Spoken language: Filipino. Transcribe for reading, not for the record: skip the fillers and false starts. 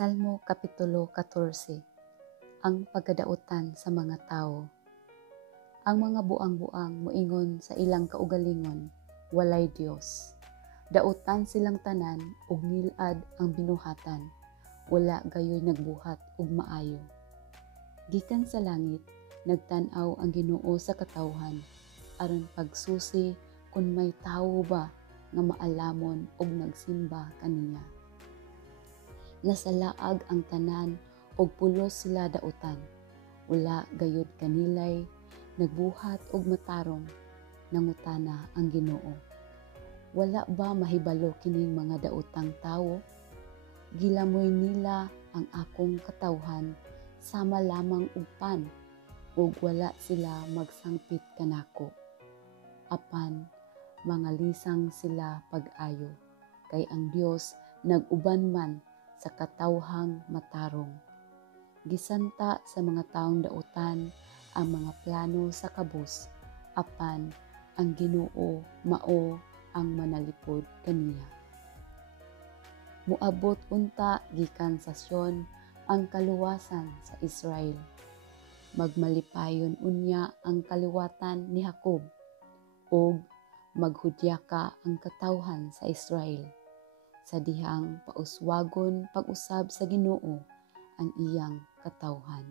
Salmo Kapitulo 14. Ang pagkadautan sa mga tao. Ang mga buang-buang moingon sa ilang kaugalingon, walay Dios. Dautan silang tanan ug ngilad ang binuhatan, wala gayoy nagbuhat ug maayo. Gikan sa langit, nagtan-aw ang Ginoo sa katawhan, aron pagsusi kung may tawo ba nga maalamon ug nagsimba kaniya. Nasalaag ang tanan og pulos sila dautan, wala gayud kanilay nagbuhat og matarong, nangutana ang Ginoo. Wala ba mahibalo kining mga daotang tawo? Gilamoy nila ang akong katawhan sama lamang og pan, ug wala sila magsangpit kanako. Apan mga lisang sila pag-ayo, kay ang Dios nag-uban man sa katawhang matarong. Gisanta sa mga taong dautan ang mga plano sa kabus, apan ang Ginoo mao ang manalipod kaniya. Muabot unta gikan sa Sion ang kaluwasan sa Israel. Magmalipayon unya ang kaliwatan ni Jacob, ug maghudyaka ang katawhan sa Israel, sa dihang pauswagon pag-usab sa Ginoo ang iyang katawhan.